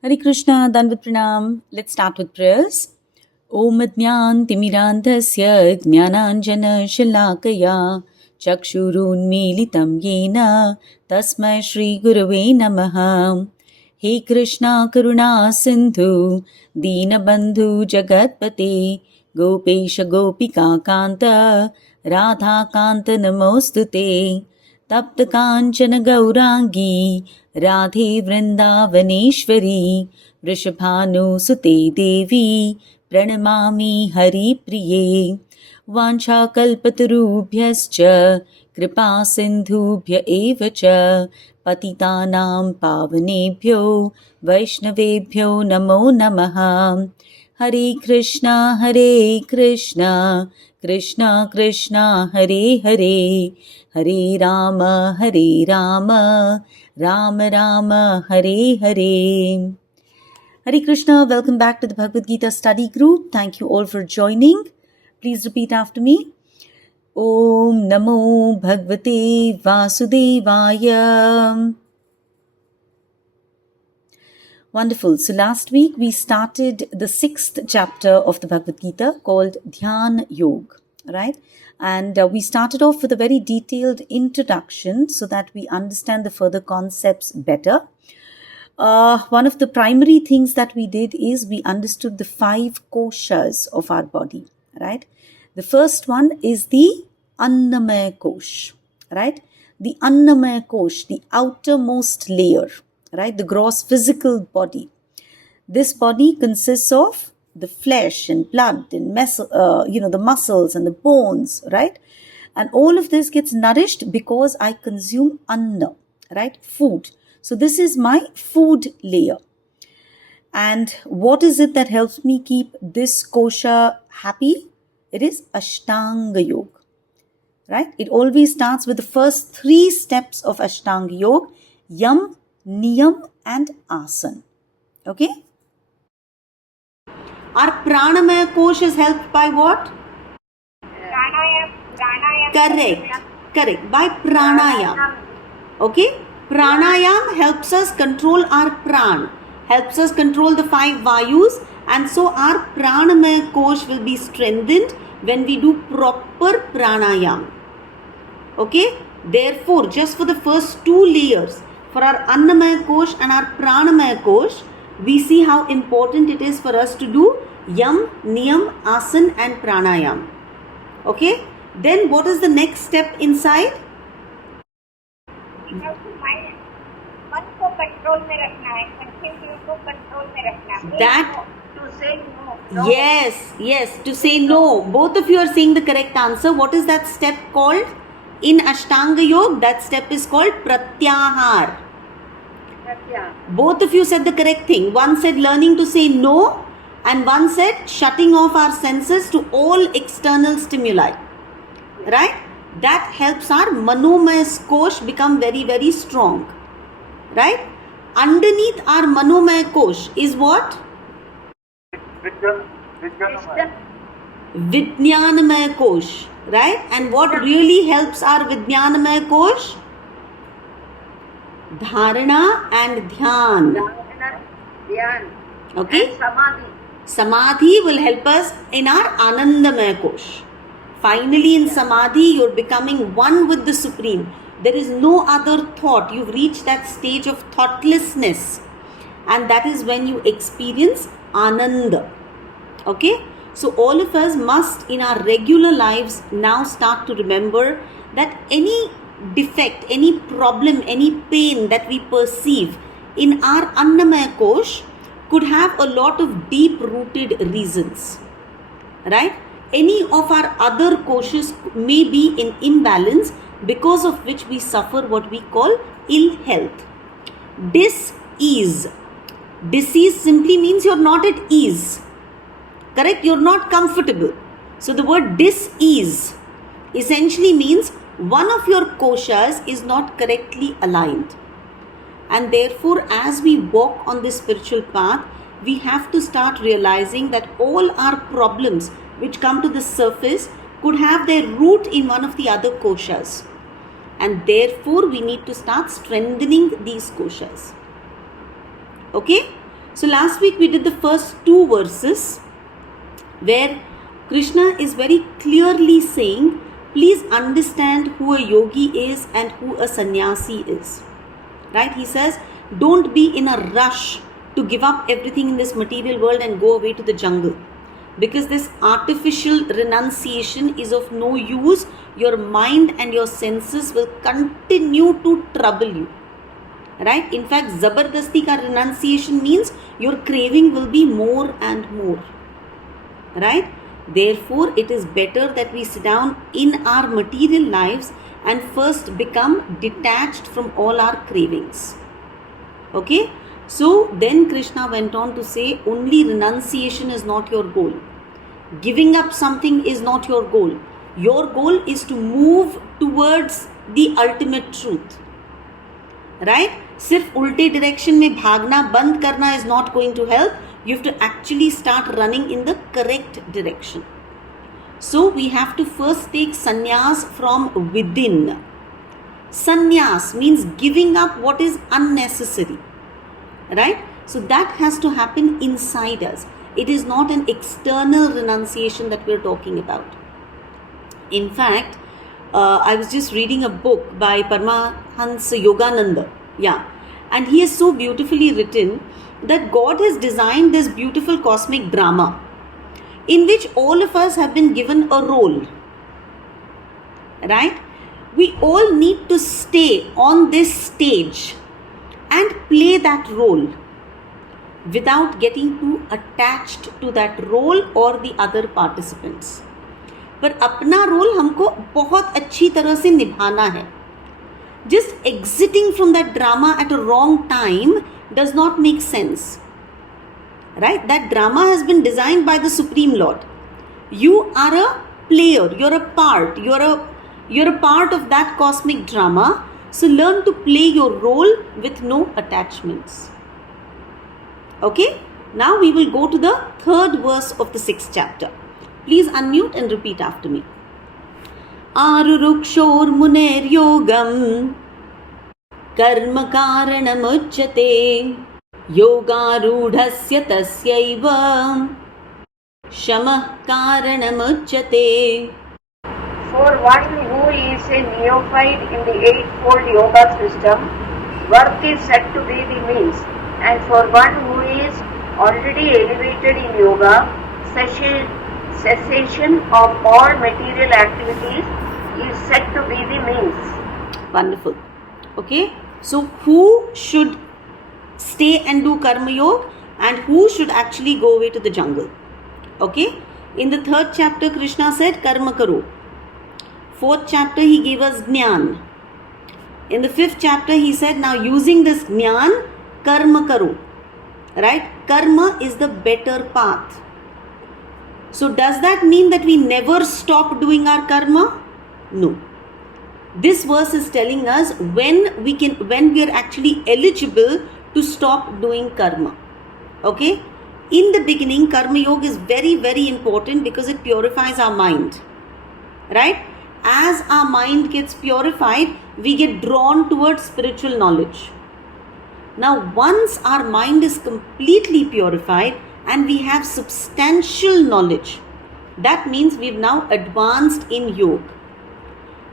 Hare Krishna, Danvat Pranam. Let's start with prayers. Om Adnyan Timirandhasya Jnananjana Shalakaya Chakshurun Militam Yena Tasmai Shri Gurave Namaha. He Krishna Karuna Sindhu Deenabandhu Jagatpate Gopesha Gopika Kanta Radha Kanta Namostute तप्त कांचन गौरांगी राधे वृंदावनेश्वरी वृषभानुसुते देवी प्रणमामि हरिप्रिये वाञ्छाकल्पतरुभ्यश्च कृपा सिन्धुभ्य एव च पतितानां पावनेभ्यो वैष्णवेभ्यो नमो नमः। हरे Krishna Krishna Krishna Hare Hare Hare Ram Ram Ram Hare Hare. Hare Krishna, welcome back to the Bhagavad Gita study group. Thank you all for joining. Please repeat after me. Om Namo Bhagavate Vasudevaya. Wonderful. So last week we started the 6th chapter of the Bhagavad Gita called Dhyan Yoga, right? And we started off with a very detailed introduction so that we understand the further concepts better. One of the primary things that we did is we understood the 5 koshas of our body, right? The first one is the Annamaya Kosh, right? The Annamaya Kosh, the outermost layer, right? The gross physical body. This body consists of the flesh and blood and the muscles and the bones, right? And all of this gets nourished because I consume anna, right? Food. So this is my food layer. And what is it that helps me keep this kosha happy? It is Ashtanga Yoga, right? It always starts with the first 3 steps of Ashtanga Yoga: Yam, Niyam and Asana. Okay? Our Pranamaya Kosh is helped by what? Pranayam. Correct. By Pranayam. Okay? Pranayam helps us control our pran, helps us control the 5 vayus, and so our Pranamaya Kosh will be strengthened when we do proper pranayam. Okay? Therefore, just for the first 2 layers, for our Annamaya Kosh and our Pranamaya Kosh, we see how important it is for us to do Yam, Niyam, Asana and Pranayam. Okay? Then what is the next step inside? मन को control में रखना है, control को control में रखना है. That to say no. Yes, to say no. Both of you are saying the correct answer. What is that step called? In Ashtanga Yoga, that step is called Pratyahar. Both of you said the correct thing. One said learning to say no, and one said shutting off our senses to all external stimuli. Right? That helps our Manomaya Kosh become very, very strong. Right? Underneath our Manomaya Kosh is what? Vijnanamaya Kosh. Right? And what really helps our Vijnanamaya Kosh? Dharana and Dhyan. Okay? And Samadhi will help us in our Anandamaya Kosh. Finally, in Samadhi, you're becoming one with the Supreme. There is no other thought. You've reached that stage of thoughtlessness. And that is when you experience Ananda. Okay? So all of us must, in our regular lives, now start to remember that any defect, any problem, any pain that we perceive in our Annamaya Kosh could have a lot of deep-rooted reasons. Right? Any of our other koshas may be in imbalance, because of which we suffer what we call ill health. Dis-ease. Dis-ease simply means you're not at ease. Correct? You're not comfortable. So the word dis-ease essentially means one of your koshas is not correctly aligned. And therefore, as we walk on this spiritual path, we have to start realizing that all our problems which come to the surface could have their root in one of the other koshas. And therefore, we need to start strengthening these koshas. Okay? So last week we did the first 2 verses where Krishna is very clearly saying, please understand who a yogi is and who a sannyasi is. Right? He says, don't be in a rush to give up everything in this material world and go away to the jungle. Because this artificial renunciation is of no use. Your mind and your senses will continue to trouble you. Right? In fact, Zabardasti ka renunciation means your craving will be more and more. Right? Therefore, it is better that we sit down in our material lives and first become detached from all our cravings. Okay? So, then Krishna went on to say, only renunciation is not your goal. Giving up something is not your goal. Your goal is to move towards the ultimate truth. Right? सिर्फ उल्टे direction में भागना बंद करना is not going to help. You have to actually start running in the correct direction. So we have to first take sannyas from within. Sannyas means giving up what is unnecessary. Right? So that has to happen inside us. It is not an external renunciation that we are talking about. In fact, I was just reading a book by Paramahansa Yogananda. Yeah. And he has so beautifully written that God has designed this beautiful cosmic drama in which all of us have been given a role. Right? We all need to stay on this stage and play that role without getting too attached to that role or the other participants. पर अपना role हमको बहुत अच्छी तरह से निभाना है. Just exiting from that drama at a wrong time does not make sense. Right? That drama has been designed by the Supreme Lord. You are a player. You're a part. You're a part of that cosmic drama. So learn to play your role with no attachments. Okay? Now we will go to the 3rd verse of the 6th chapter. Please unmute and repeat after me. Arurukshor muner yogam karma karanamujjate yogarudhasya tasyaiva shamah karanamujjate. For one who is a neophyte in the eightfold yoga system, work is said to be the means, and for one who is already elevated in yoga, cessation of all material activities is said to be the means. Wonderful. Okay. So who should stay and do karma yoga and who should actually go away to the jungle? Okay. In the 3rd chapter, Krishna said karma karo. 4th chapter, he gave us jnana. In the 5th chapter, he said, now using this jnana, karma karo. Right? Karma is the better path. So does that mean that we never stop doing our karma? No. This verse is telling us when we are actually eligible to stop doing karma. Okay? In the beginning, karma yoga is very, very important because it purifies our mind. Right? As our mind gets purified, we get drawn towards spiritual knowledge. Now, once our mind is completely purified and we have substantial knowledge, that means we've now advanced in yoga.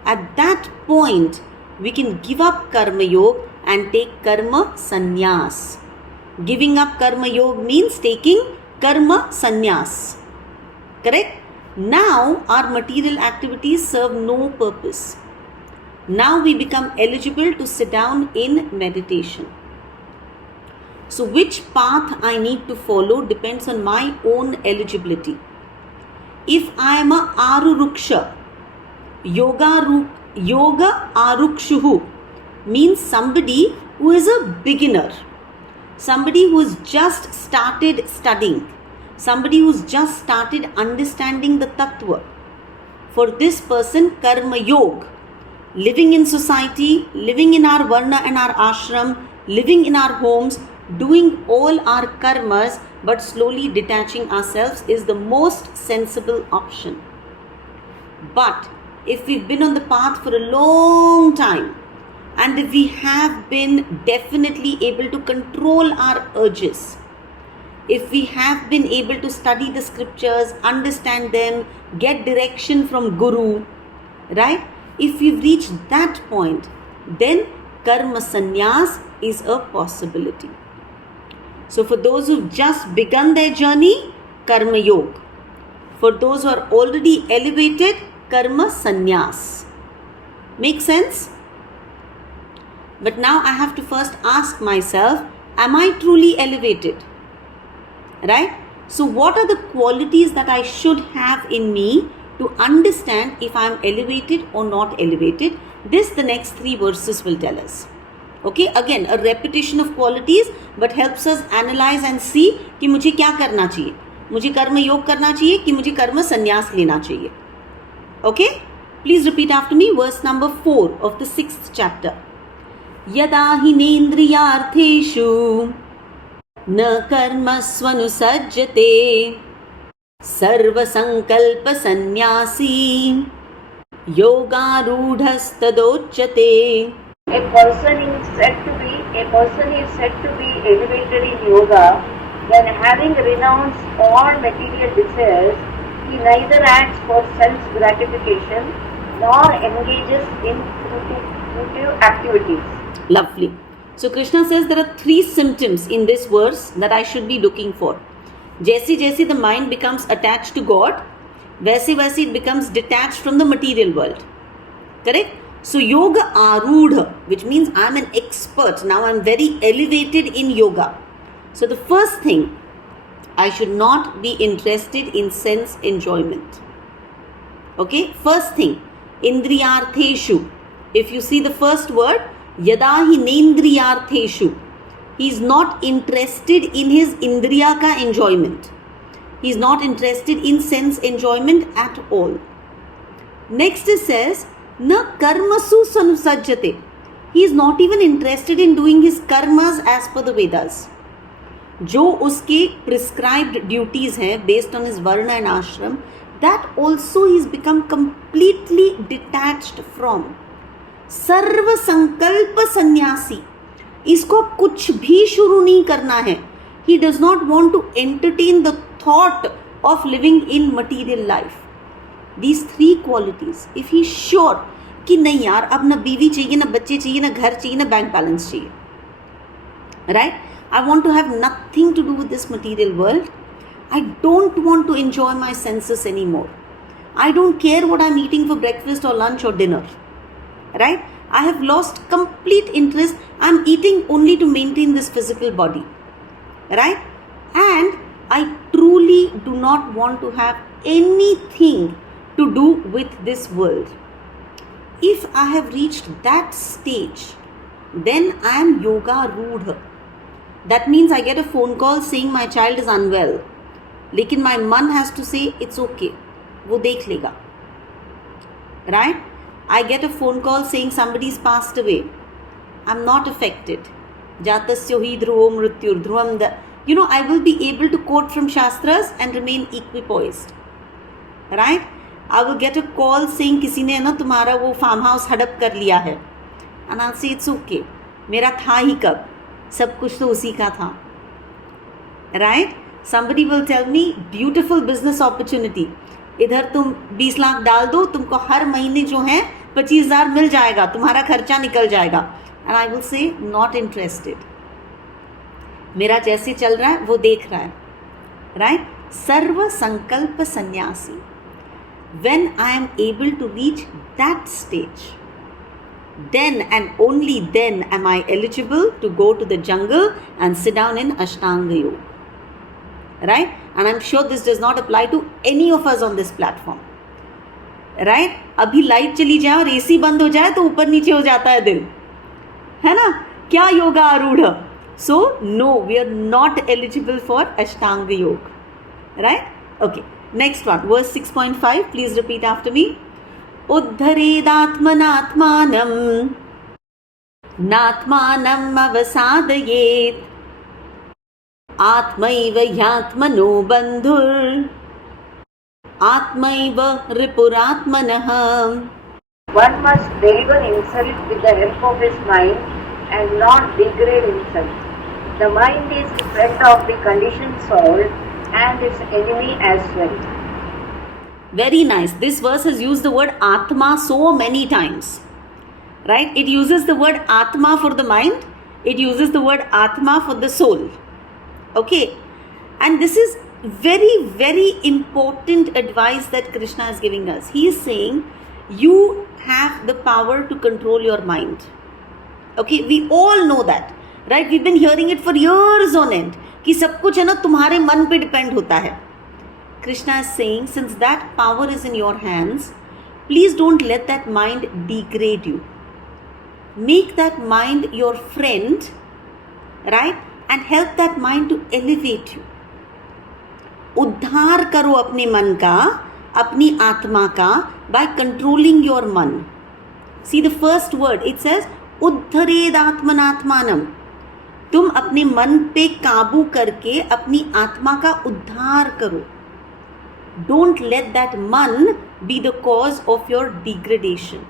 At that point, we can give up karma yoga and take karma sannyas. Giving up karma yoga means taking karma sannyas. Correct? Now, our material activities serve no purpose. Now we become eligible to sit down in meditation. So which path I need to follow depends on my own eligibility. If I am a Aruruksha, yoga Arukshuhu means somebody who is a beginner, somebody who has just started studying, somebody who's just started understanding the tattva. For this person, karma yoga, living in society, living in our varna and our ashram, living in our homes, doing all our karmas but slowly detaching ourselves is the most sensible option. But if we've been on the path for a long time and if we have been definitely able to control our urges, if we have been able to study the scriptures, understand them, get direction from Guru, right? If we've reached that point, then karma sannyas is a possibility. So for those who've just begun their journey, karma yoga. For those who are already elevated, karma sannyas. Make sense? But now I have to first ask myself, am I truly elevated? Right? So what are the qualities that I should have in me to understand if I am elevated or not elevated? This the next 3 verses will tell us. Okay, again a repetition of qualities but helps us analyze and see कि मुझे क्या करना चाहिए, मुझे कर्म योग करना चाहिए कि मुझे कर्म संन्यास लेना चाहिए. Okay, please repeat after me verse number 4 of the 6th chapter. यदा हिनेन्द्रियार्थेषु न कर्मस्वनुसज्जते सर्वसंकल्पसन्न्यासी योगारूढस्तदोच्यते. A person is said to be elevated in yoga when, having renounced all material desires, he neither acts for sense gratification nor engages in fruitive activities. Lovely. So Krishna says there are 3 symptoms in this verse that I should be looking for. जैसे जैसे the mind becomes attached to God, वैसे वैसे it becomes detached from the material world. Correct? So yoga arudha, which means I am an expert. Now I am very elevated in yoga. So the first thing, I should not be interested in sense enjoyment. Okay? First thing, indriyartheshu. If you see the first word, yada hinendriyartheshu. He is not interested in his indriya ka enjoyment. He is not interested in sense enjoyment at all. Next it says, na karmasu sanusajjate. He is not even interested in doing his karmas as per the Vedas. जो उसके prescribed duties हैं based on his varna and ashram, that also he has become completely detached from. सर्व संकल्प सन्यासी, इसको कुछ भी शुरू नहीं करना है. He does not want to entertain the thought of living in material life. These 3 qualities, if he is sure कि नहीं यार अब ना बीवी चाहिए, ना बच्चे चाहिए, ना घर चाहिए, ना बैंक बैलेंस चाहिए, right? I want to have nothing to do with this material world. I don't want to enjoy my senses anymore. I don't care what I'm eating for breakfast or lunch or dinner. Right? I have lost complete interest. I'm eating only to maintain this physical body. Right? And I truly do not want to have anything to do with this world. If I have reached that stage, then I am yoga rudha. That means I get a phone call saying my child is unwell. लेकिन my मन has to say it's okay. वो देख लेगा. Right? I get a phone call saying somebody's passed away. I'm not affected. Jatasya hi dhruvo mrityur dhruvam. I will be able to quote from Shastras and remain equipoised. Right? I will get a call saying किसी ने ना तुम्हारा वो farm house हड़प कर लिया है. And I'll say it's okay. मेरा था ही कब? सब कुछ तो उसी का था. Right? Somebody will tell me beautiful business opportunity. इधर तुम 20 लाख डाल दो, तुमको हर महीने जो है 25,000 मिल जाएगा, तुम्हारा खर्चा निकल जाएगा. And I will say not interested. मेरा जैसे चल रहा है वो देख रहा है. Right? सर्व संकल्प सन्यासी. When I am able to reach that stage, then and only then am I eligible to go to the jungle and sit down in Ashtanga Yoga. Right? And I'm sure this does not apply to any of us on this platform. Right? अभी light चली जाए और AC बंद हो जाए तो ऊपर नीचे हो जाता है दिल, है ना? क्या योगा आरूढ़? So no, we are not eligible for Ashtanga Yoga. Right? Okay. Next one, verse 6.5. Please repeat after me. उद्धरेदात्मनात्मानं नात्मानं अवसादयेत् आत्मैव ह्यात्मनो बन्धुर् आत्मैव रिपुरात्मनः. One must deliver himself with the help of his mind and not degrade himself. The mind is the friend of the conditioned soul and its enemy as well. Very nice. This verse has used the word Atma so many times. Right? It uses the word Atma for the mind. It uses the word Atma for the soul. Okay? And this is very, very important advice that Krishna is giving us. He is saying, you have the power to control your mind. Okay? We all know that. Right? We've been hearing it for years on end. कि सब कुछ है ना तुम्हारे मन पे depend होता है. Krishna is saying, since that power is in your hands, please don't let that mind degrade you. Make that mind your friend, right? And help that mind to elevate you. उद्धार करो अपने मन का, अपनी आत्मा का, by controlling your मन. See the first word, it says, उद्धरेद आत्मनात्मानम. तुम अपने मन पे काबू करके अपनी आत्मा का उद्धार करो. Don't let that man be the cause of your degradation.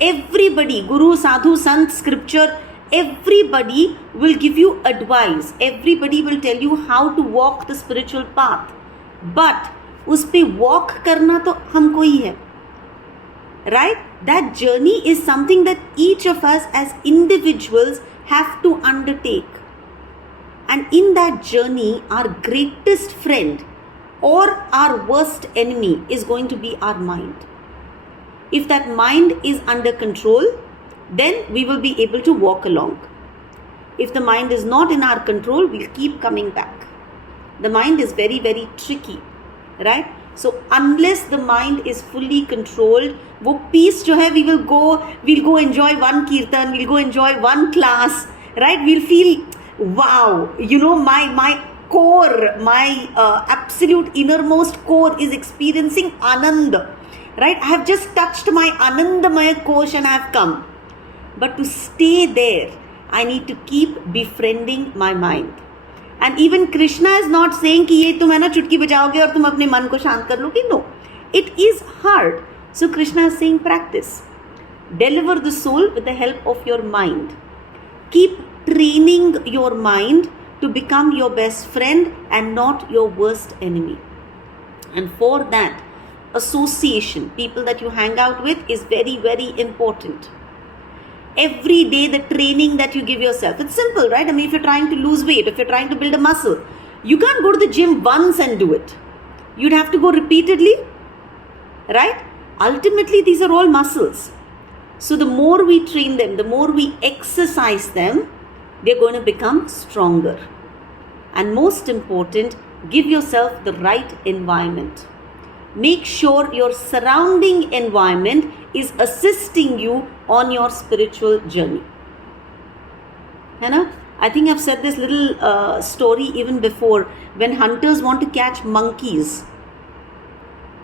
Everybody, Guru, Sadhu, Sant, Scripture, everybody will give you advice. Everybody will tell you how to walk the spiritual path. But उस पे walk करना तो हमको ही है. Right? That journey is something that each of us as individuals have to undertake. And in that journey, our greatest friend or our worst enemy is going to be our mind. If that mind is under control, then we will be able to walk along. If the mind is not in our control, we'll keep coming back. The mind is very, very tricky, right? So unless the mind is fully controlled, वो peace जो है, we'll go enjoy one kirtan, we'll go enjoy one class, right? We'll feel, wow, my core, my absolute innermost core is experiencing Anand, right? I have just touched my Anandamaya Kosh and I have come. But to stay there, I need to keep befriending my mind. And even Krishna is not saying कि ये तुम है ना चुटकी बजाओगे और तुम अपने मन को शांत कर लोगे. No, it is hard. So Krishna is saying practice. Deliver the soul with the help of your mind. Keep training your mind to become your best friend and not your worst enemy. And for that, association, people that you hang out with, is very, very important. Every day, the training that you give yourself, it's simple, right? I mean, if you're trying to lose weight, if you're trying to build a muscle, you can't go to the gym once and do it. You'd have to go repeatedly, right? Ultimately, these are all muscles. So the more we train them, the more we exercise them, they're going to become stronger. And most important, give yourself the right environment. Make sure your surrounding environment is assisting you on your spiritual journey. I think I've said this little story even before. When hunters want to catch monkeys,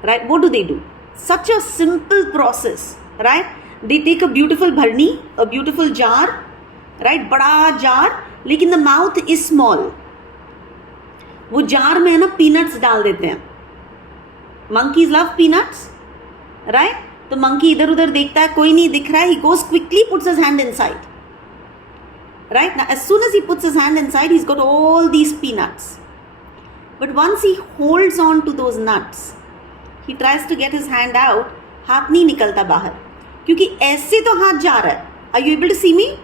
right? What do? Such a simple process, right? They take a beautiful bharni, a beautiful jar, right? Bada jar, लेकिन the mouth is small. वो jar में है ना peanuts डाल देते हैं. Monkeys love peanuts, right? तो monkey इधर उधर देखता है, कोई नहीं दिख रहा है. He goes quickly, puts his hand inside. Right? Now, as soon as he puts his hand inside, he's got all these peanuts. But once he holds on to those nuts, he tries to get his hand out, हाथ नहीं निकलता बाहर. क्योंकि ऐसे तो हाथ जा रहा है. Are you able to see me?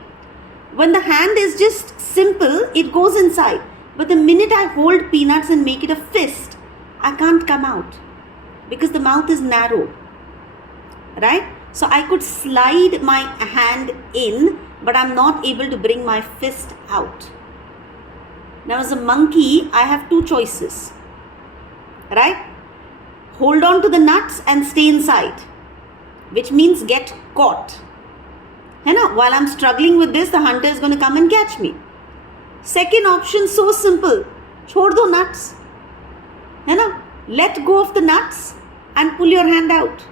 When the hand is just simple, it goes inside. But the minute I hold peanuts and make it a fist, I can't come out. Because the mouth is narrow. Right? So I could slide my hand in, but I'm not able to bring my fist out. Now as a monkey, I have two choices. Right? Hold on to the nuts and stay inside. Which means get caught. While I'm struggling with this, the hunter is going to come and catch me. Second option, so simple. Chhod do nuts. Let go of the nuts and pull your hand out.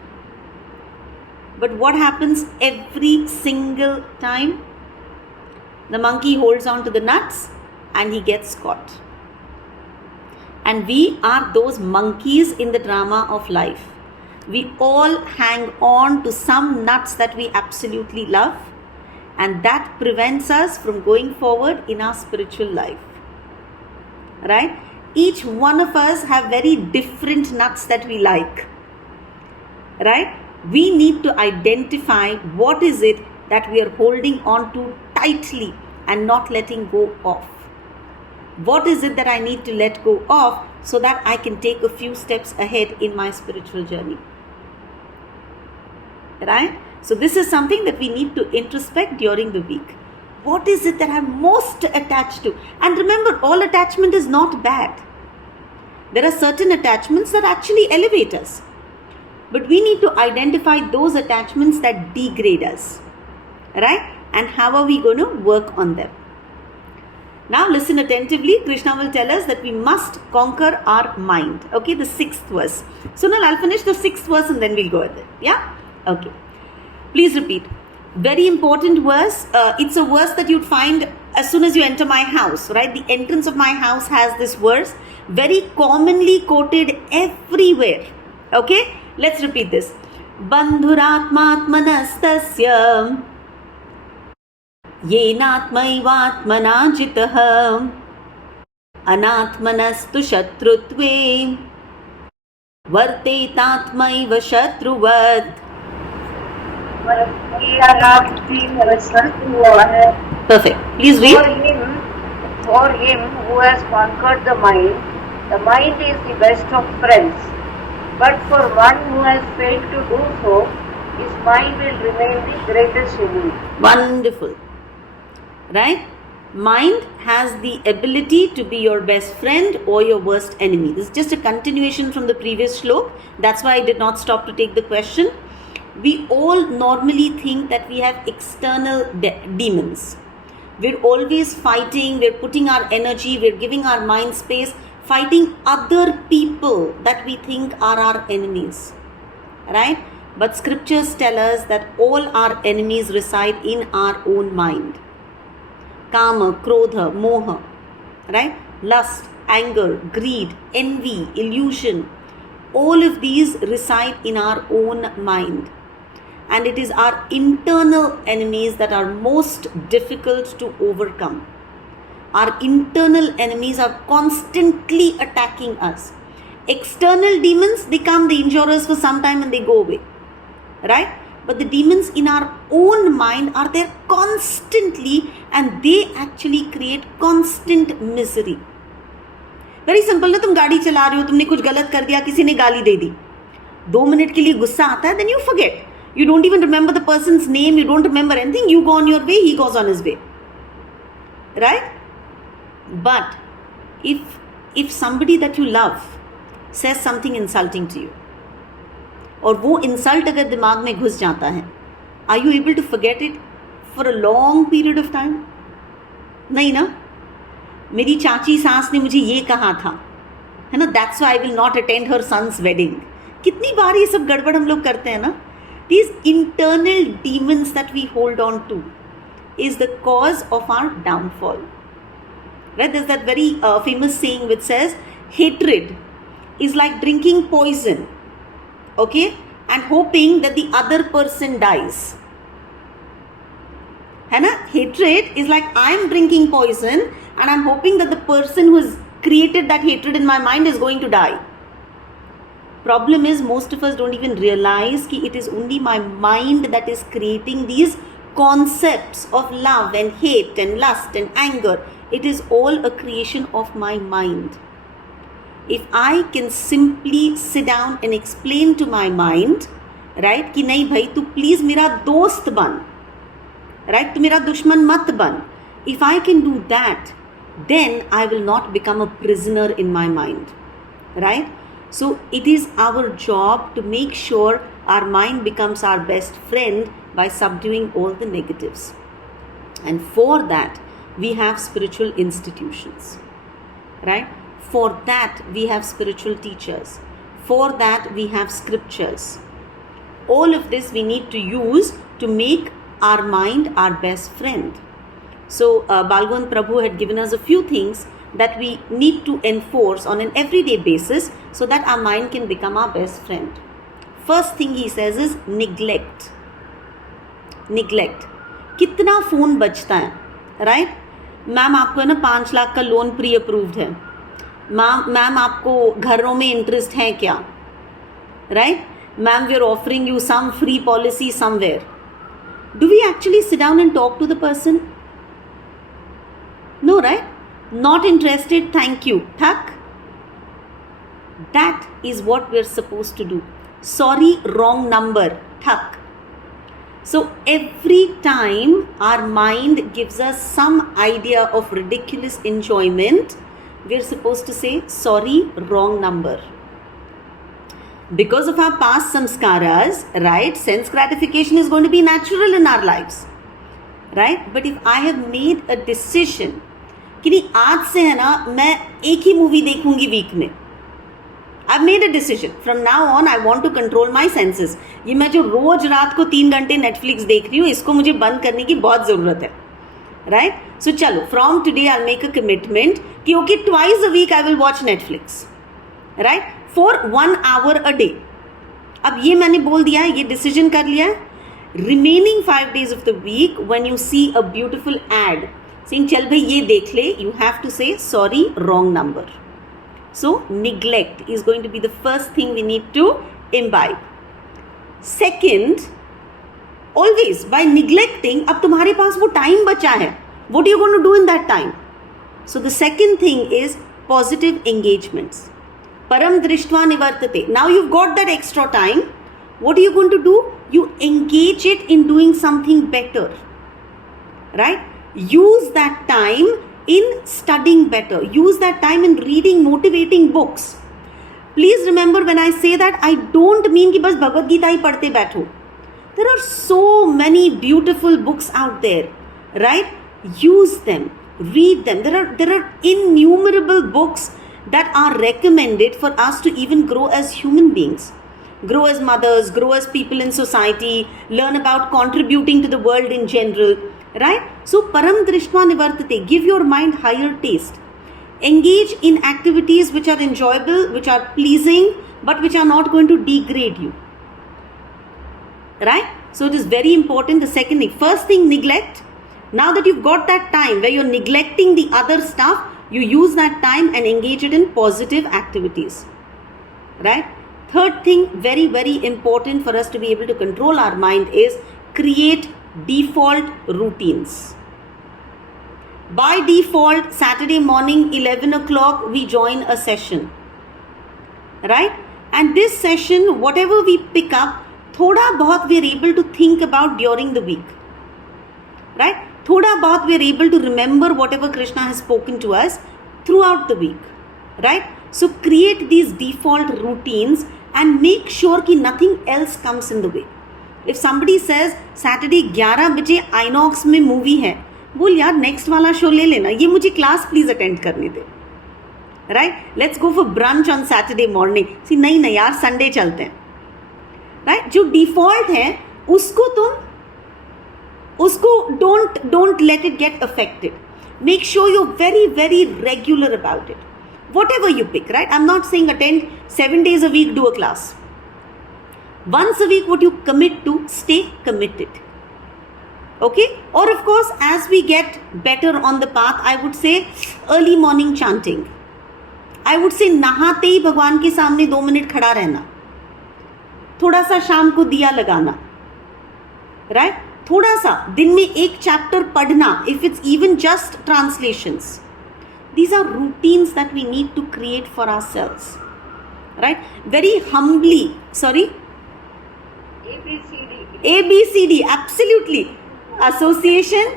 But what happens every single time? The monkey holds on to the nuts and he gets caught. And we are those monkeys in the drama of life. We all hang on to some nuts that we absolutely love. and that prevents us from going forward in our spiritual life. Right? Each one of us have very different nuts that we like. Right? We need to identify what is it that we are holding on to tightly and not letting go of. What is it that I need to let go of so that I can take a few steps ahead in my spiritual journey? Right? So this is something that we need to introspect during the week. What is it that I'm most attached to? And remember, all attachment is not bad. There are certain attachments that actually elevate us. But we need to identify those attachments that degrade us. Right? And how are we going to work on them? Now listen attentively. Krishna will tell us that we must conquer our mind. Okay, the 6th verse. So now I'll finish the 6th verse and then we'll go with it. Yeah? Okay. Please repeat. Very important verse. It's a verse that you'd find as soon as you enter my house. Right? The entrance of my house has this verse. Very commonly quoted everywhere. Okay? Let's repeat this. Bandhuratmatmanastasya येनात्मैवात्मना जितः अनात्मनस्तु शत्रुत्वे वर्तेतात्मैव शत्रुवत्. Perfect. Please read. For him who has conquered the mind is the best of friends. But for one who has failed to do so, his mind will remain the greatest enemy. Wonderful. Right? Mind has the ability to be your best friend or your worst enemy. This is just a continuation from the previous shlok. That's why I did not stop to take the question. We all normally think that we have external demons. We're always fighting, we're putting our energy, we're giving our mind space, fighting other people that we think are our enemies. Right? But scriptures tell us that all our enemies reside in our own mind. Kama, Krodha, Moha, right? Lust, anger, greed, envy, illusion. All of these reside in our own mind. And it is our internal enemies that are most difficult to overcome. Our internal enemies are constantly attacking us. External demons, they come, they injure us for some time and they go away. Right? But the demons in our own mind are there constantly and they actually create constant misery. Very simple ना, तुम गाड़ी चला रहे हो, तुमने कुछ गलत कर दिया, किसी ने गाली दे दी, 2 मिनट के लिए गुस्सा आता है, then you forget. You don't even remember the person's name, you don't remember anything, you go on your way, he goes on his way. Right? But if somebody that you love says something insulting to you, और वो insult अगर दिमाग में घुस जाता है, are you able to forget it for a long period of time? नहीं ना. मेरी चाची सास ने मुझे ये कहा था, है ना, that's why I will not attend her son's wedding. कितनी बार ये सब गड़बड़ हम लोग करते हैं ना. These internal demons that we hold on to is the cause of our downfall. Right? There is that very famous saying which says hatred is like drinking poison. Okay, and hoping that the other person dies. है ना? Hatred is like I'm drinking poison and I'm hoping that the person who has created that hatred in my mind is going to die. Problem is, most of us don't even realize that it is only my mind that is creating these concepts of love and hate and lust and anger. It is all a creation of my mind. If I can simply sit down and explain to my mind, right, कि नहीं भाई तू please मेरा दोस्त बन, right, तू मेरा दुश्मन मत बन. If I can do that, then I will not become a prisoner in my mind. Right? So it is our job to make sure our mind becomes our best friend by subduing all the negatives. And for that, we have spiritual institutions. Right? For that, we have spiritual teachers. For that, we have scriptures. All of this we need to use to make our mind our best friend. So, Balgwan Prabhu had given us a few things that we need to enforce on an everyday basis so that our mind can become our best friend. First thing he says is neglect. Neglect. कितना phone बचता है, right? Ma'am आपको है ना 5 लाख का loan pre approved है, ma'am आपको घरों में इंटरेस्ट है क्या, right? Ma'am we are offering you some free policy somewhere. Do we actually sit down and talk to the person? No, right? Not interested, thank you. Thak. That is what we're supposed to do. Sorry, wrong number. Thak. So every time our mind gives us some idea of ridiculous enjoyment, we're supposed to say, sorry, wrong number. Because of our past samskaras, right, sense gratification is going to be natural in our lives, right? But if I have made a decision कि नहीं आज से है ना मैं एक ही movie देखूंगी week में, I've made a decision from now on I want to control my senses. ये मैं जो रोज रात को 3 घंटे नेटफ्लिक्स देख रही हूँ इसको मुझे बंद करने की बहुत ज़रूरत है, right? So चलो from today I'll make a commitment कि okay twice a week I will watch Netflix, right? For 1 hour a day. अब ये मैंने बोल दिया है, ये डिसीजन कर लिया है. Remaining 5 days of the week, when you see a beautiful ad saying चल भाई ये देख ले, you have to say sorry, wrong number. So neglect is going to be the first thing we need to imbibe. Second, always by neglecting, अब तुम्हारे पास वो time बचा है. What are you going to do in that time? So the second thing is positive engagements. Param drishtva nivartate. Now you've got that extra time. What are you going to do? You engage it in doing something better. Right? Use that time in studying better. Use that time in reading motivating books. Please remember when I say that, I don't mean कि बस भगवद गीता ही पढ़ते बैठो. There are so many beautiful books out there. Right? Use them. Read them. There are innumerable books that are recommended for us to even grow as human beings, grow as mothers, grow as people in society, learn about contributing to the world in general, right? So param drishtva nivartate, give your mind higher taste, engage in activities which are enjoyable, which are pleasing, but which are not going to degrade you, right? So it is very important. The second thing, first thing, neglect. Now that you've got that time where you're neglecting the other stuff, you use that time and engage it in positive activities, right? Third thing, very, very important for us to be able to control our mind is create default routines. By default, Saturday morning, 11 o'clock, we join a session, right? And this session, whatever we pick up, thoda bahut we are able to think about during the week, right? Thoda bahut we are able to remember whatever Krishna has spoken to us throughout the week, right? So create these default routines and make sure कि nothing else comes in the way. If somebody says Saturday 11 बजे INOX में movie है, बोल यार next वाला show ले लेना, ये मुझे क्लास प्लीज अटेंड करने दे, right? Let's go for brunch on Saturday morning. See नहीं यार संडे चलते हैं, राइट? जो डिफॉल्ट है उसको don't let it get affected. Make sure you very very regular about it. Whatever you pick, right? I'm not saying attend 7 days a week, do a class. Once a week, what you commit to, stay committed. Okay? Or of course, as we get better on the path, I would say early morning chanting. I would say नहाते ही भगवान के सामने 2 minute खड़ा रहना. थोड़ा सा शाम को दिया लगाना. Right? थोड़ा सा दिन में एक चैप्टर पढ़ना, if it's even just translations. These are routines that we need to create for ourselves, right? Very humbly, sorry? ABCD, absolutely. Association,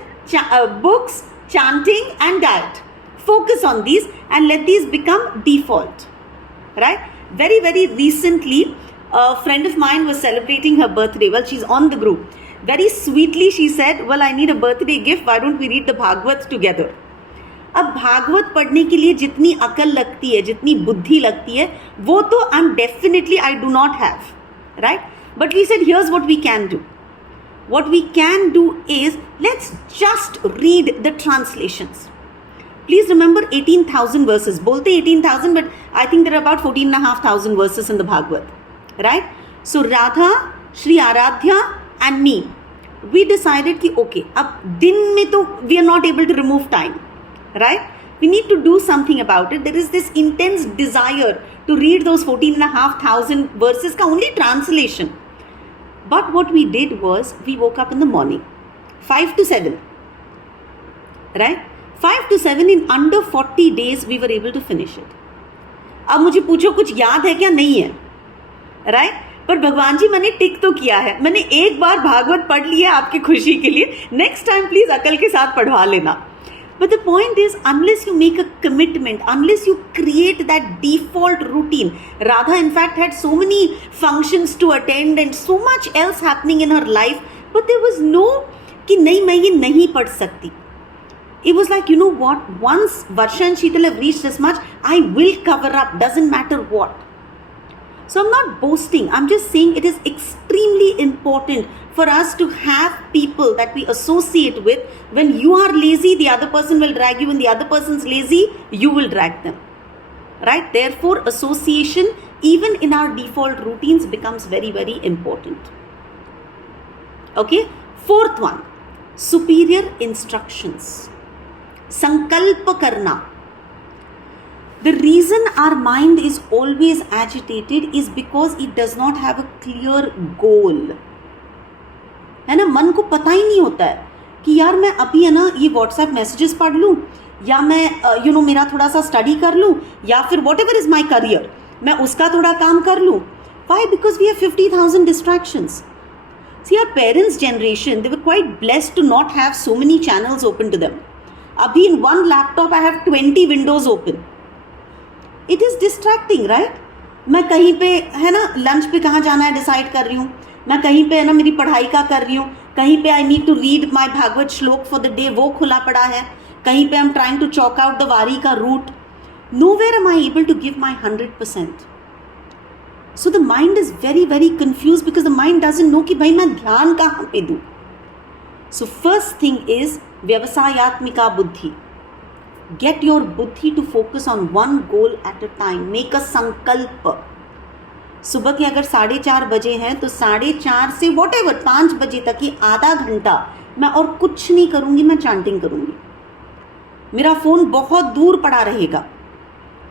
books, chanting and diet. Focus on these and let these become default, right? Very, very recently, a friend of mine was celebrating her birthday. Well, she's on the group. Very sweetly, she said, well, I need a birthday gift. Why don't we read the Bhagavad together? अब भागवत पढ़ने के लिए जितनी अकल लगती है, जितनी बुद्धि लगती है, वो तो I am definitely I do not have, right? But we said here's what we can do. What we can do is let's just read the translations. Please remember 18,000 verses. बोलते 18,000, but I think there are about 14,500 verses in the Bhagavad, right? So Radha, Shri Aradhya and me, we decided कि okay, अब दिन में तो we are not able to remove time, right? We need to do something about it. There is this intense desire to read those 14,500 verses का only translation. But what we did was we woke up in the morning, 5 to 7, right? 5 to 7 in under 40 days we were able to finish it. अब मुझे पूछो कुछ याद है क्या? नहीं है, right? पर भगवान जी मैंने टिक तो किया है, मैंने एक बार भागवत पढ़ लिया आपकी खुशी के लिए, नेक्स्ट टाइम प्लीज अकल के साथ पढ़वा लेना. But the point is, unless you make a commitment, unless you create that default routine, Radha in fact had so many functions to attend and so much else happening in her life, but there was no कि नहीं मैं ये नहीं पढ़ सकती. It was like, you know what, once Varsha and Sheetal have reached this much, I will cover up, doesn't matter what. So I'm not boasting, I'm just saying it is extremely important for us to have people that we associate with. When you are lazy, the other person will drag you. When the other person's lazy, you will drag them. Right? Therefore, association, even in our default routines, becomes very, very important. Okay? Fourth one, superior instructions. Sankalpa karna. The reason our mind is always agitated is because it does not have a clear goal. है ना, मन को पता ही नहीं होता है कि यार मैं अभी है ना ये व्हाट्सएप मैसेजेस पढ़ लूँ, या मैं मेरा थोड़ा सा स्टडी कर लूँ, या फिर whatever is my career मैं उसका थोड़ा काम कर लूँ. Why? Because we have 50,000 distractions. See, our parents' generation, they were quite blessed to not have so many channels open to them. Abhi in one laptop I have 20 windows open. It is distracting, right? मैं कहीं पे है ना lunch पे कहाँ जाना है decide कर रही हूँ, मैं कहीं पे है ना मेरी पढ़ाई का कर रही हूँ, कहीं पे I need to read my Bhagwat shlok for the day, वो खुला पड़ा है, कहीं पे I am trying to chalk out the worry का route. Nowhere am I able to give my 100%. So the mind is very, very confused because the mind doesn't know कि भाई मैं ध्यान कहाँ पे दूँ. So first thing is व्यवसायत्मिका बुद्धि. Get your buddhi to focus on one goal at a time. Make a sankalp. सुबह के अगर 4:30 बजे हैं तो 4:30 से whatever 5 बजे तक ही आधा घंटा मैं और कुछ नहीं करूँगी, मैं चैंटिंग करूँगी. मेरा फ़ोन बहुत दूर पड़ा रहेगा.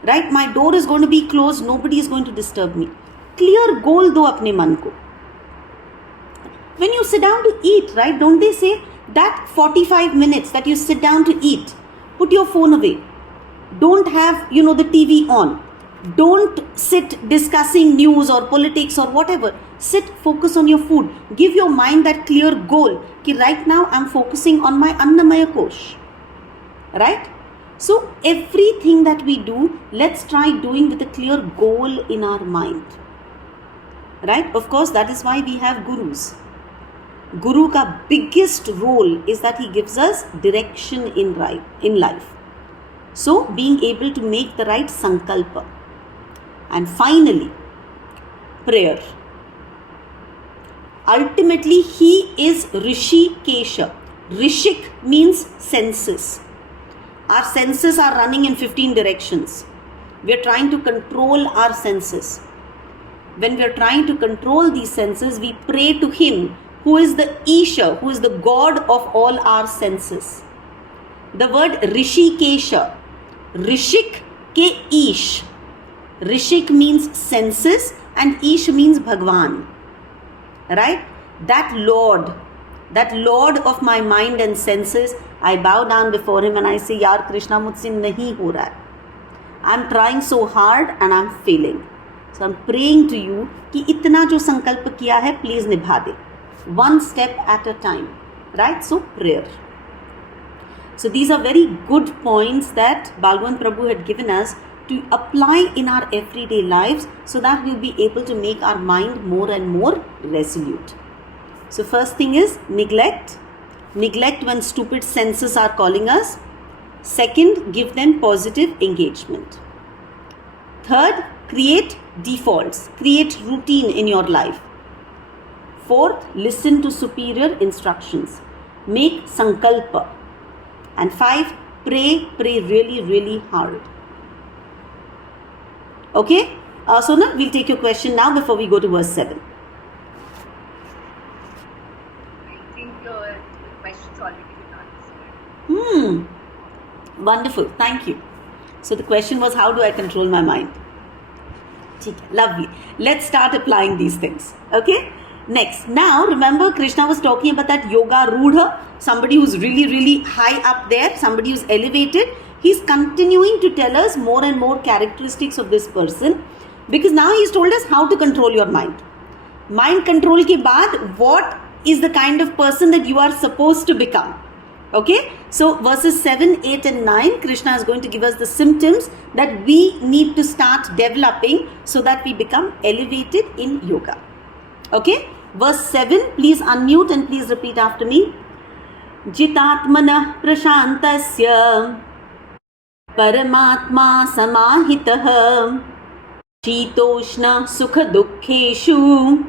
Right, my door is going to be close, nobody is going to disturb me. Clear goal दो अपने मन को. When you sit down to eat, right, don't they say that 45 minutes that you sit down to eat, put your phone away. Don't have, the TV on. Don't sit discussing news or politics or whatever. Sit, focus on your food. Give your mind that clear goal. Ki right now I'm focusing on my Annamaya Kosh. Right? So everything that we do, let's try doing with a clear goal in our mind. Right? Of course, that is why we have gurus. Guru ka biggest role is that he gives us direction in life. So being able to make the right sankalpa. And finally, prayer. Ultimately, he is Rishikesha. Rishik means senses. Our senses are running in 15 directions. We are trying to control our senses. When we are trying to control these senses, we pray to him who is the Isha, who is the God of all our senses. The word Rishikesha, Rishik ke Ish. Rishik means senses and Ish means Bhagwan. Right? That Lord of my mind and senses, I bow down before him and I say, Yaar Krishna, mujhse nahi ho raha hai. I'm trying so hard and I'm failing. So I'm praying to you कि इतना जो संकल्प किया है please निभा दे. One step at a time. Right? So prayer. So these are very good points that Bhagwan Prabhu had given us to apply in our everyday lives so that we'll be able to make our mind more and more resolute. So first thing is neglect. Neglect when stupid senses are calling us. Second, give them positive engagement. Third, create defaults. Create routine in your life. Fourth, listen to superior instructions. Make sankalpa. And 5, pray really, really hard. Okay? Sonal, we'll take your question now before we go to verse 7. I think Wonderful. Thank you. So the question was, how do I control my mind? Lovely. Let's start applying these things. Okay? Next. Now, remember Krishna was talking about that yoga rudha, somebody who's really, really high up there, somebody who's elevated. He's continuing to tell us more and more characteristics of this person, because now he's told us how to control your mind. Mind control ke baad, what is the kind of person that you are supposed to become? Okay, so verses 7, 8 and 9, Krishna is going to give us the symptoms that we need to start developing so that we become elevated in yoga. Okay, verse 7, please unmute and please repeat after me. Jitatmana prashantasya paramatma samahitah shitoshna sukha dukkheshu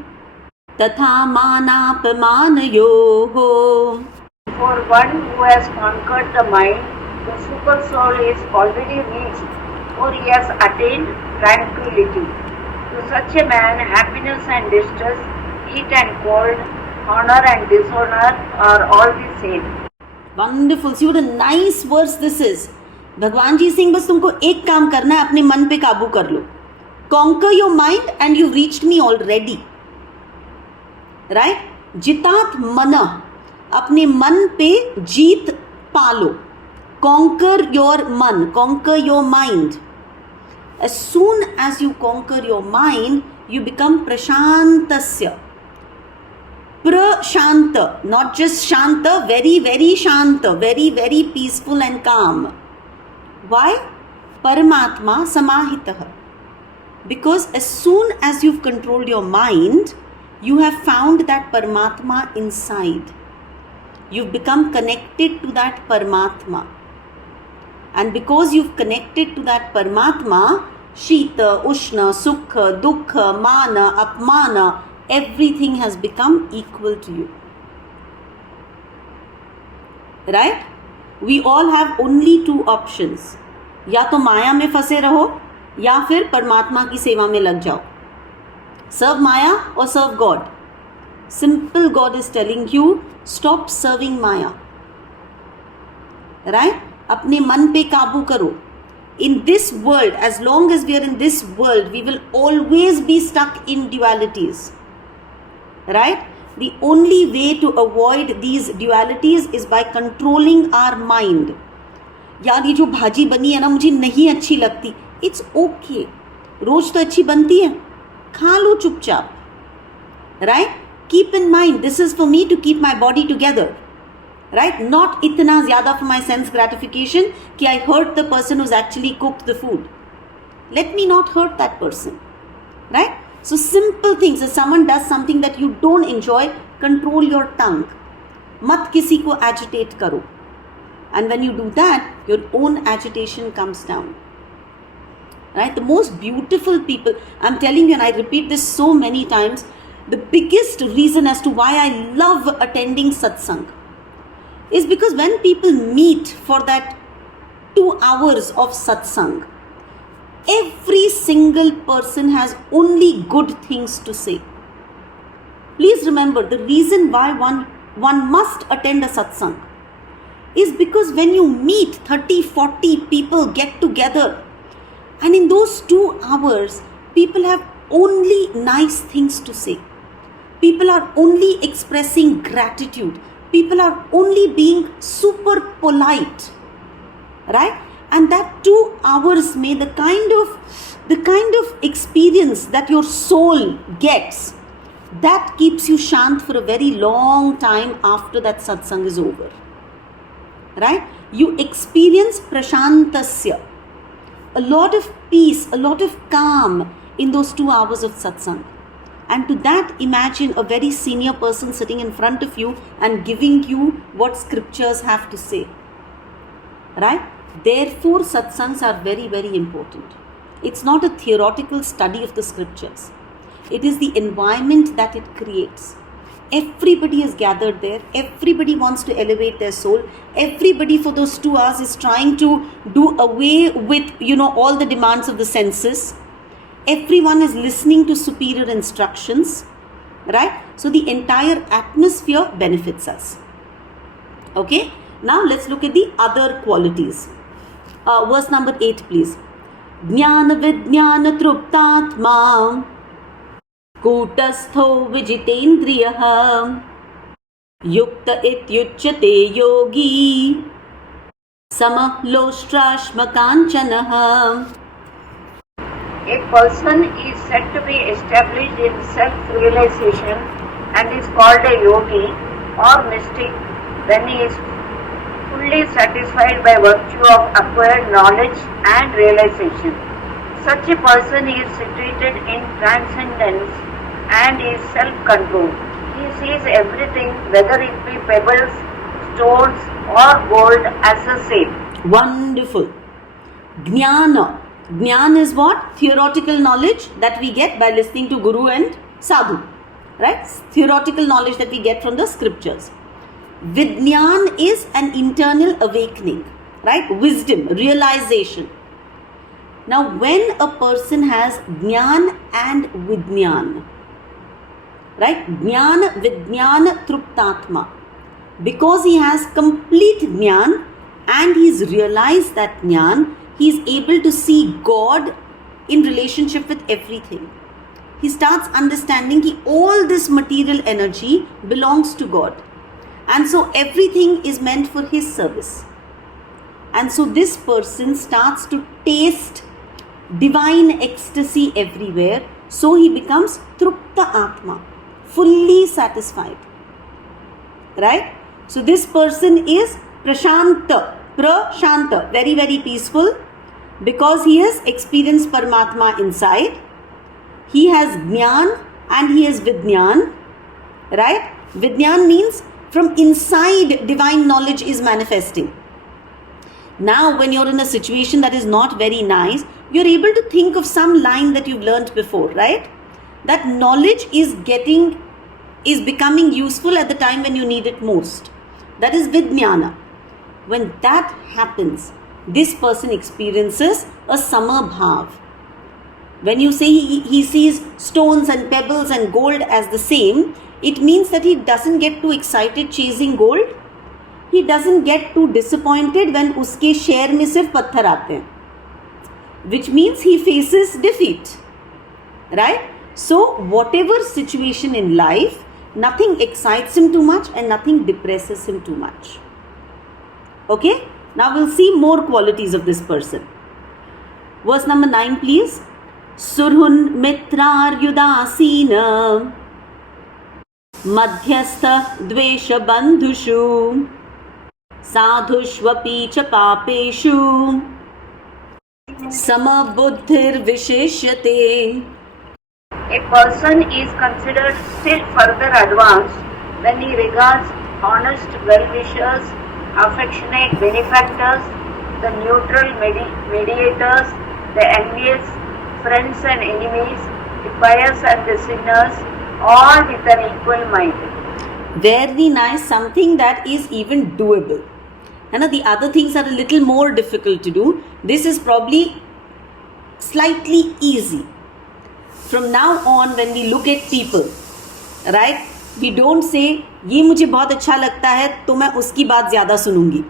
tatha manapamanayoho. For one who has conquered the mind, the super soul is already reached, or he has attained tranquility. To such a man, happiness and distress, heat and cold, honor and dishonor are all the same. Wonderful. See what a nice verse this is. भगवान जी सिंह बस तुमको एक काम करना है, अपने मन पे काबू कर लो. Conquer your mind and you've reached me already. Right? जितात mana. अपने मन पे जीत पालो. Conquer your man, conquer your mind. As soon as you conquer your mind, you become prashantasya. Prashanta, not just shanta, very, very shanta, very, very peaceful and calm. Why? Paramatma samahitah. Because as soon as you've controlled your mind, you have found that Paramatma inside. You've become connected to that Paramatma. And because you've connected to that Paramatma, Shita, Ushna, Sukha, Dukkha, Mana, Apmana, everything has become equal to you. Right? We all have only two options. या तो माया में फंसे रहो या फिर परमात्मा की सेवा में लग जाओ. Serve Maya or serve God. Simple God is telling you, stop serving Maya. Right? अपने मन पे काबू करो. In this world, as long as we are in this world, we will always be stuck in dualities. Right? The only way to avoid these dualities is by controlling our mind. यार ये जो भाजी बनी है ना मुझे नहीं अच्छी लगती. It's okay. रोज तो अच्छी बनती है. खा लो चुपचाप. Right? Keep in mind, this is for me to keep my body together. Right? Not itna zyada for my sense gratification कि I hurt the person who's actually cooked the food. Let me not hurt that person. Right? So simple things. If someone does something that you don't enjoy, control your tongue. मत किसी को agitate करो. And when you do that, your own agitation comes down. Right? The most beautiful people, I'm telling you, and I repeat this so many times, the biggest reason as to why I love attending satsang is because when people meet for that 2 hours of satsang, every single person has only good things to say. Please remember, the reason why one must attend a satsang is because when you meet 30, 40 people get together, and in those 2 hours, people have only nice things to say. People are only expressing gratitude. People are only being super polite. Right? And that 2 hours may the kind of experience that your soul gets, that keeps you shant for a very long time after that satsang is over. Right? You experience prashantasya, a lot of peace, a lot of calm in those 2 hours of satsang. And to that, imagine a very senior person sitting in front of you and giving you what scriptures have to say. Right? Therefore, satsangs are very, very important. It's not a theoretical study of the scriptures. It is the environment that it creates. Everybody is gathered there. Everybody wants to elevate their soul. Everybody for those 2 hours is trying to do away with, all the demands of the senses. Everyone is listening to superior instructions. Right? So the entire atmosphere benefits us. Okay? Now let's look at the other qualities. verse number 8 please. Jnana Vijnana Truptatma Kutastho Vijitendriyaha Yukta Ityuchyate Yogi Samaloshtrashmakanchanaha. A person is said to be established in self-realization and is called a yogi or mystic when he is fully satisfied by virtue of acquired knowledge and realization. Such a person is situated in transcendence and is self-controlled. He sees everything, whether it be pebbles, stones or gold, as the same. Wonderful. Jnana. Jnana is what? Theoretical knowledge that we get by listening to Guru and Sadhu. Right? Theoretical knowledge that we get from the scriptures. Vijnana is an internal awakening. Right? Wisdom, realization. Now when a person has Jnana and Vijnana, right? Jnana Vijnana Truptatma. Because he has complete Jnana and he's realized that Jnana, he is able to see God in relationship with everything. He starts understanding that all this material energy belongs to God. And so everything is meant for his service. And so this person starts to taste divine ecstasy everywhere. So he becomes Trupta Atma, fully satisfied. Right? So this person is Prashanta, very, very peaceful, because he has experienced Paramatma inside. He has Jnana and he has Vijnana. Right? Vijnana means from inside divine knowledge is manifesting. Now when you're in a situation that is not very nice, you're able to think of some line that you've learnt before, right? That knowledge is becoming useful at the time when you need it most. That is Vijnana. When that happens, this person experiences a Samabhav. When you say he sees stones and pebbles and gold as the same, it means that he doesn't get too excited chasing gold. He doesn't get too disappointed when uske share mein sirf patthar aate hain. Which means he faces defeat. Right? So whatever situation in life, nothing excites him too much and nothing depresses him too much. Okay? Now we'll see more qualities of this person. Verse number 9 please. Surhun mitrar yudasina madhyastha dvesha bandhushu sadhushvapi cha papeshu samabuddhir visheshyate. A person is considered still further advanced when he regards honest well-wishers, affectionate benefactors, the neutral mediators, the envious, friends and enemies, the pious and the sinners, all with an equal mind. Very nice, something that is even doable. And the other things are a little more difficult to do. This is probably slightly easy. From now on, when we look at people, right, we don't say, ये मुझे बहुत अच्छा लगता है तो मैं उसकी बात ज़्यादा सुनूंगी.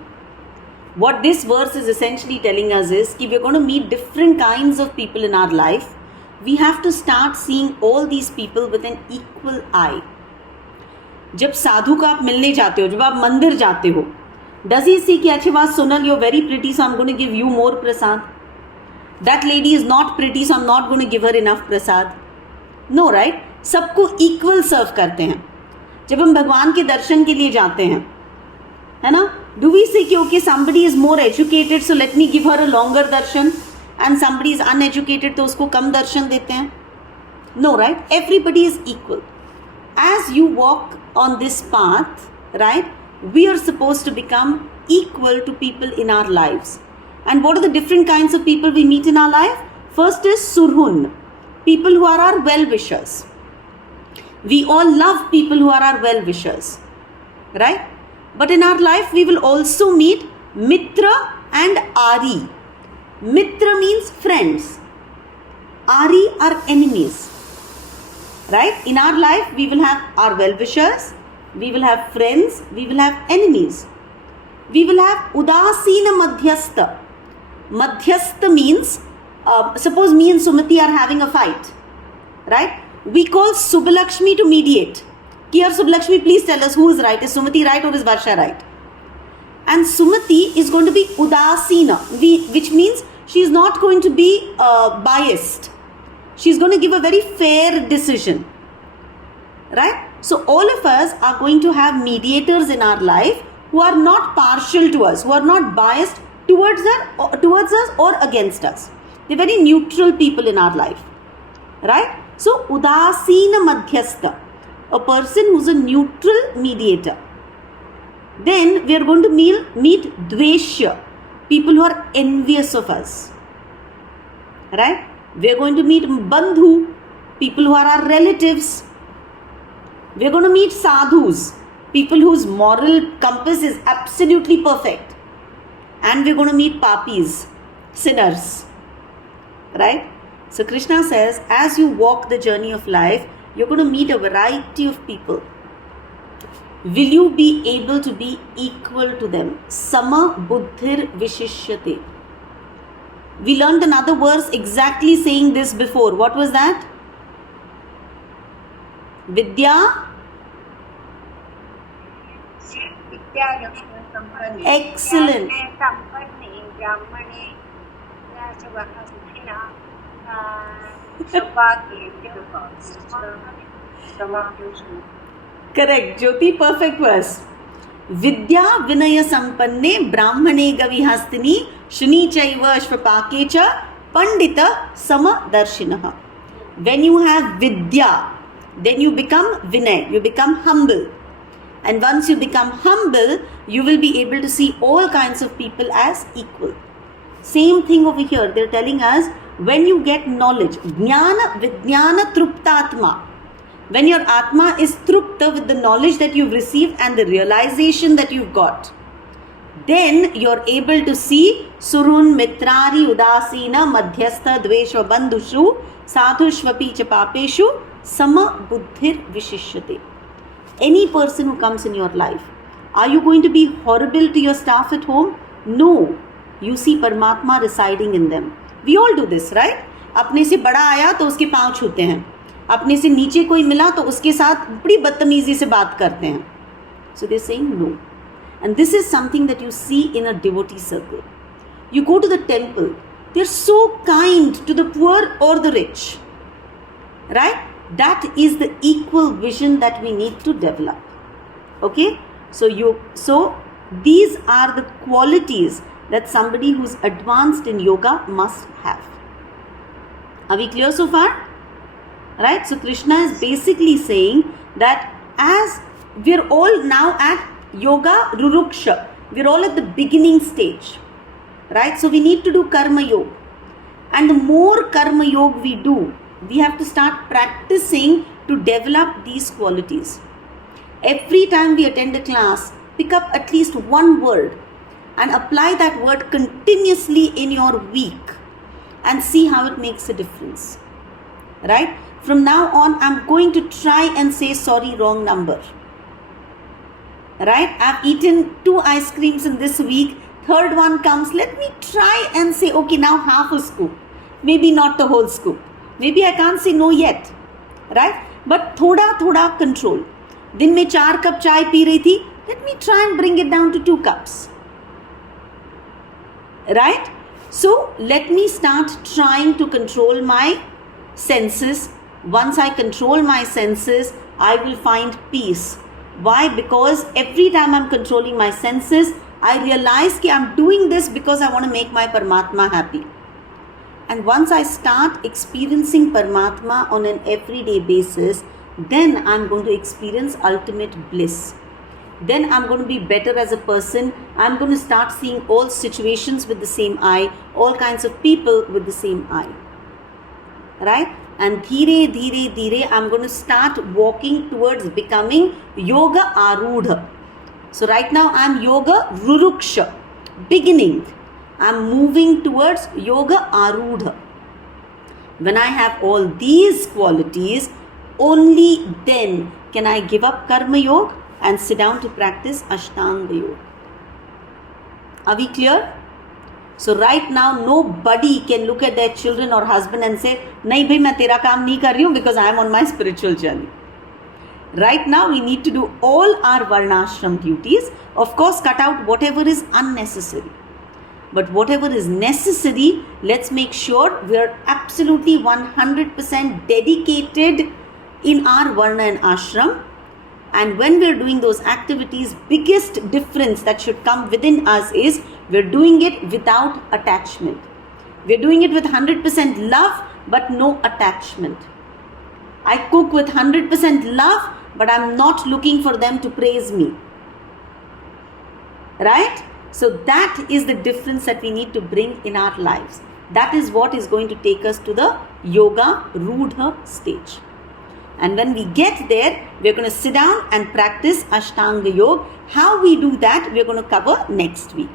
What this verse is essentially telling us is कि we're going to meet different kinds of people in our life. We have to start seeing all these people with an equal eye. जब साधु का आप मिलने जाते हो, जब आप मंदिर जाते हो, does he see कि अच्छी बात Sonal, you're very pretty, so I'm going to give you more prasad? That lady is not pretty, so I'm not going to give her enough prasad. No, right? सबको equal serve करते हैं. जब हम भगवान के दर्शन के लिए जाते हैं, है ना? Do we say कि okay, somebody is more educated, so let me give her a longer darshan, and somebody is uneducated, तो उसको कम दर्शन देते हैं? No, right? Everybody is equal. As you walk on this path, right, we are supposed to become equal to people in our lives. And what are the different kinds of people we meet in our life? First is Surhun, people who are our well-wishers. We all love people who are our well-wishers, right? But in our life, we will also meet Mitra and Ari. Mitra means friends. Ari are enemies, right? In our life, we will have our well-wishers, we will have friends, we will have enemies. We will have Udasina Madhyastha. Madhyastha means, suppose me and Sumati are having a fight, right? We call Subbalakshmi to mediate. Here, Subbalakshmi, please tell us who is right. Is Sumati right or is Varsha right? And Sumati is going to be Udasina, which means she is not going to be biased. She is going to give a very fair decision, right? So all of us are going to have mediators in our life who are not partial to us, who are not biased towards us or against us. They're very neutral people in our life, right? So Udasina Madhyastha, a person who's a neutral mediator. Then we are going to meet Dveshya, people who are envious of us, right? We are going to meet Bandhu, people who are our relatives. We are going to meet Sadhus, people whose moral compass is absolutely perfect. And we are going to meet Papis, sinners, right? So Krishna says, as you walk the journey of life, you're going to meet a variety of people. Will you be able to be equal to them? Sama buddhir vishishyate. We learned another verse exactly saying this before. What was that? Vidya? Excellent. Correct, Jyoti, perfect verse. Vidya vinaya sampanne brahmane gavihastini shuni chaiva shvapake cha pandita sama darshinaha. When you have vidya, then you become vinay, you become humble. And once you become humble, you will be able to see all kinds of people as equal. Same thing over here, they're telling us, when you get knowledge, jnana vijnana truptatma, when your atma is trupta with the knowledge that you've received and the realization that you've got, then you're able to see surun mitrari udasina madhyastha dvesha bandhushu sadhushvapi cha papeshu sama buddhir vishishyate. Any person who comes in your life, are you going to be horrible to your staff at home? No. You see Paramatma residing in them. We all do this, right? अपने से बड़ा आया तो उसके पाँव छूते हैं, अपने से नीचे कोई मिला तो उसके साथ बड़ी बदतमीजी से बात करते हैं. So they're saying no. And this is something that you see in a devotee circle. You go to the temple, they're so kind to the poor or the rich, right? That is the equal vision that we need to develop. Okay? So these are the qualities that somebody who's advanced in yoga must have. Are we clear so far? Right? So Krishna is basically saying that as we're all now at yoga ruruksha, we're all at the beginning stage. Right? So we need to do karma yoga. And the more karma yoga we do, we have to start practicing to develop these qualities. Every time we attend a class, pick up at least one word and apply that word continuously in your week and see how it makes a difference. Right? From now on, I'm going to try and say sorry, wrong number. Right? I've eaten 2 ice creams in this week. Third one comes, let me try and say, okay, now half a scoop. Maybe not the whole scoop. Maybe I can't say no yet, right? But thoda control. दिन में 4 cup चाय P रही थी. Let me try and bring it down to 2 cups. Right? So let me start trying to control my senses. Once I control my senses, I will find peace. Why? Because every time I'm controlling my senses, I realize that I'm doing this because I want to make my Paramatma happy. And once I start experiencing Paramatma on an everyday basis, then I'm going to experience ultimate bliss. Then I'm going to be better as a person. I'm going to start seeing all situations with the same eye, all kinds of people with the same eye. Right? And dhire, I'm going to start walking towards becoming Yoga Arudha. So right now I'm Yoga Ruruksha, beginning. I'm moving towards Yoga Arudha. When I have all these qualities, only then can I give up Karma Yoga and sit down to practice Ashtanga Yoga. Are we clear? So right now, nobody can look at their children or husband and say, "Nahi bhai, main tera kaam nahi kar rahi hu because I am on my spiritual journey." Right now, we need to do all our varnashram duties. Of course, cut out whatever is unnecessary. But whatever is necessary, let's make sure we are absolutely 100% dedicated in our varna and ashram. And when we are doing those activities, biggest difference that should come within us is we are doing it without attachment. We are doing it with 100% love, but no attachment. I cook with 100% love, but I'm not looking for them to praise me. Right? So that is the difference that we need to bring in our lives. That is what is going to take us to the yoga rudha stage. And when we get there, we're going to sit down and practice Ashtanga Yoga. How we do that, we're going to cover next week.